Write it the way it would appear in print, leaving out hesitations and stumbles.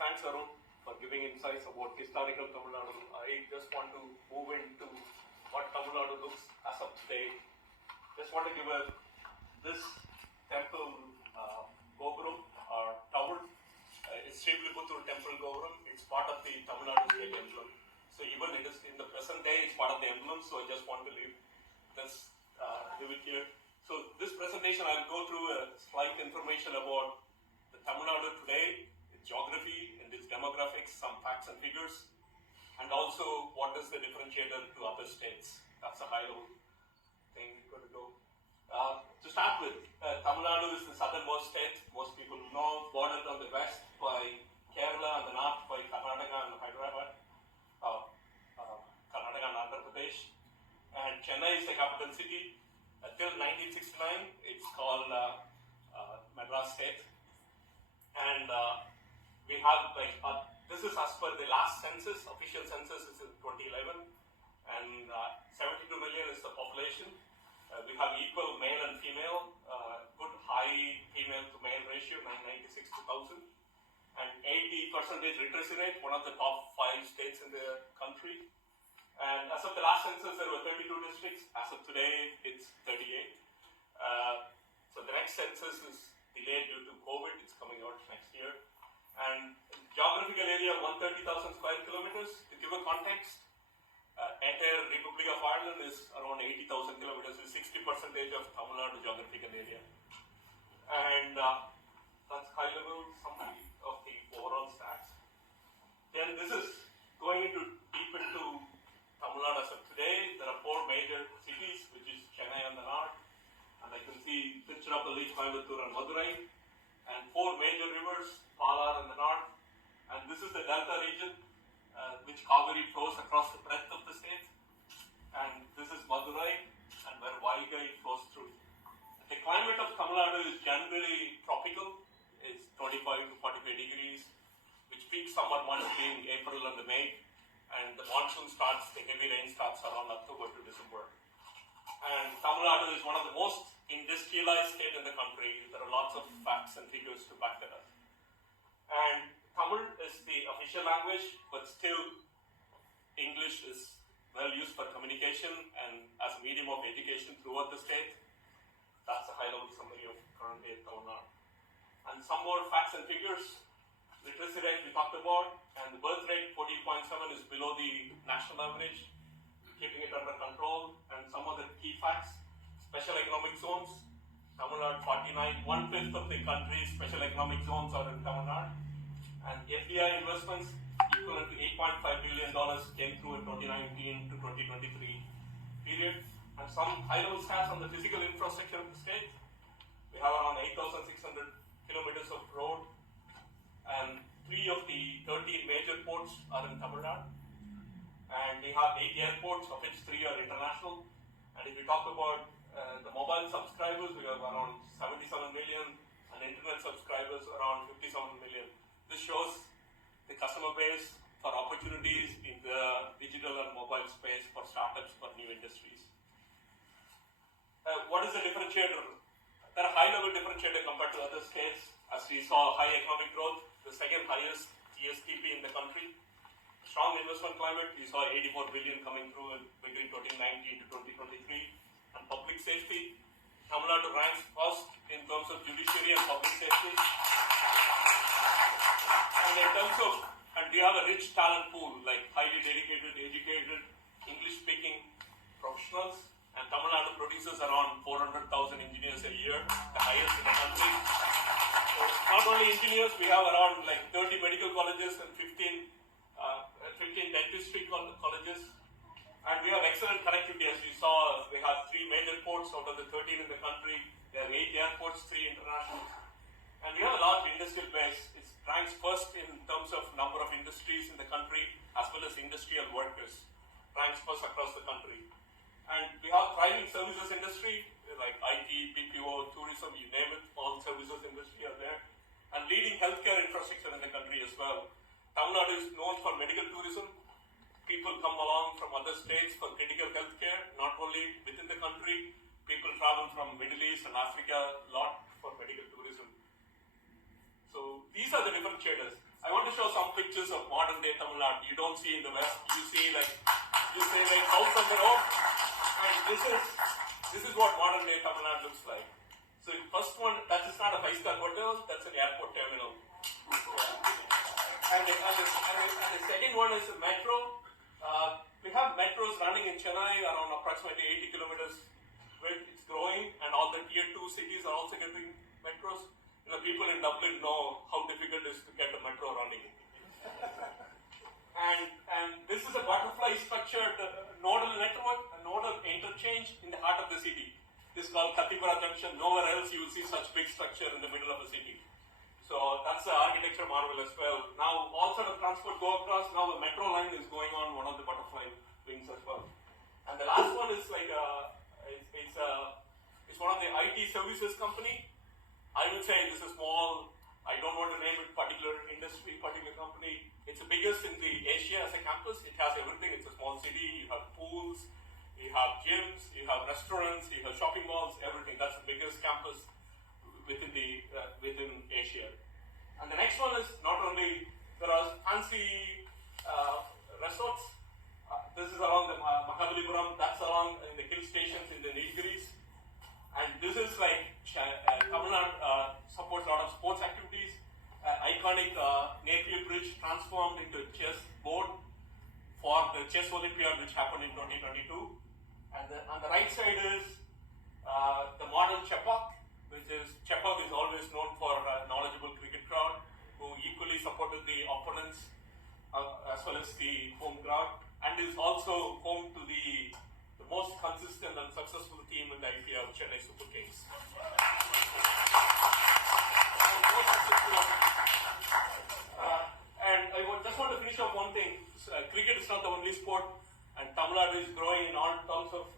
Thanks, Arun, for giving insights about historical Tamil Nadu. I just want to move into what Tamil Nadu looks as of today. Just want to give this temple Gopuram or tower. It's Srivilliputturu Temple Gopuram. It's part of the Tamil Nadu state emblem. So even it is in the present day, it's part of the emblem. So I just want to leave it here. So this presentation, I'll go through a slight information about the Tamil Nadu today, its geography and its demographics, some facts and figures, and also what is the differentiator to other states. That's a high level thing we're going to go. To start with, Tamil Nadu is the southernmost state. Most people know, bordered on the west by Kerala and the north by Karnataka and Hyderabad, Karnataka and Andhra Pradesh. And Chennai is the capital city. Till 1969, it's called Madras State. And we have this is as per the last census, official census is in 2011, and 72 million is the population. We have equal male and female, good high female to male ratio, 996 to 1000, and 80% literacy rate, one of the top 5 states in the country. And as of the last census, there were 32 districts. As of today, it's 38. So the next census is delayed due to COVID. It's coming out next year. And geographical area, 130,000 square kilometers. To give a context, entire Republic of Ireland is around 80,000 kilometers. It's 60% of Tamil Nadu geographical area. And that's high level summary of the overall stats. Then this is going into deep into Tamil Nadu as of today. There are 4 major cities, which is Chennai on the north, and I can see Tiruchirappalli, Coimbatore and Madurai, and 4 major rivers, Palar in the north, and this is the Delta region, which Kaveri flows across the breadth of the state, and this is Madurai, and where Vaigai flows through. The climate of Tamil Nadu is generally tropical. It's 25 to 45 degrees, which peak summer months being April and May. And the monsoon starts, the heavy rain starts around October to December. And Tamil Nadu is one of the most industrialized states in the country. There are lots of facts and figures to back that up. And Tamil is the official language, but still English is well used for communication and as a medium of education throughout the state. That's a high-level summary of current day Tamil Nadu. And some more facts and figures. Literacy rate we talked about, and the birth rate 14.7 is below the national average, keeping it under control. And some other key facts: special economic zones, Tamil Nadu 49, 1/5 of the country's special economic zones are in Tamil Nadu, and FDI investments equivalent to $8.5 billion came through in 2019 to 2023 period. And some high-level stats on the physical infrastructure of the state. We have around 8,600 kilometers of road, and 3 of the 13 major ports are in Tamil Nadu. And we have 8 airports, of which 3 are international. And if we talk about the mobile subscribers, we have around 77 million, and internet subscribers around 57 million. This shows the customer base for opportunities in the digital and mobile space for startups, for new industries. What is the differentiator? There are high-level differentiator compared to other states. As we saw, high economic growth, the second highest GSTP in the country. Strong investment climate, we saw 84 billion coming through between 2019 to 2023. And public safety, Tamil Nadu ranks first in terms of judiciary and public safety. And in terms of, and we have a rich talent pool, like highly dedicated, educated, English-speaking professionals. And Tamil Nadu produces around 400,000 engineers a year, the highest in the country. So not only engineers, we have around 30 medical colleges and 15 dentistry colleges. And we have excellent connectivity. As we saw, we have 3 major ports out of the 13 in the country. There are 8 airports, 3 international. And we have a large industrial base. It ranks first in terms of number of industries in the country, as well as industrial workers. Ranks first across the country. And we have thriving services industry, like IT, BPO, tourism, you name it, all services industry are there. And leading healthcare infrastructure in the country as well. Tamil Nadu is known for medical tourism. People come along from other states for critical healthcare, not only within the country. People travel from Middle East and Africa a lot for medical tourism. So these are the differentiators. I want to show some pictures of modern day Tamil Nadu. You don't see in the West. You say like house on the road. And this is what modern day Tamil Nadu looks like. So the first one, that is not a 5-star hotel, that's an airport terminal. And the second one is a metro. We have metros running in Chennai around approximately 80 kilometers. It's growing, and all the tier 2 cities are also getting metros. You know, people in Dublin know how difficult it is to get a metro running. And this is a butterfly structured nodal network, a nodal interchange in the heart of the city. This is called Katipura Junction. Nowhere else you will see such big structure in the middle of a city. So that's the architecture marvel as well. Now all sort of transport go across. Now a metro line is going on one of the butterfly wings as well. And the last one is like it's one of the IT services company. I would say this is small. I don't want to name it particular industry, particular company. It's the biggest in the Asia as a campus. It has everything. It's a small city. You have pools, you have gyms, you have restaurants, you have shopping malls, everything. That's the biggest campus within Asia. And the next one is not only there are fancy resorts. This is along the Mahabalipuram. That's along in the hill stations in the Nilgiris. And this is like Tamil Nadu supports a lot of sports activities. Iconic Napier Bridge transformed into chess board for the chess Olympiad which happened in 2022. And on the right side is the modern Chepauk, Chepauk is always known for a knowledgeable cricket crowd who equally supported the opponents as well as the home crowd, and is also home to the most consistent and successful team in the IPL, Chennai Super Kings. And I just want to finish up one thing. Cricket is not the only sport, and Tamil Nadu is growing in all terms of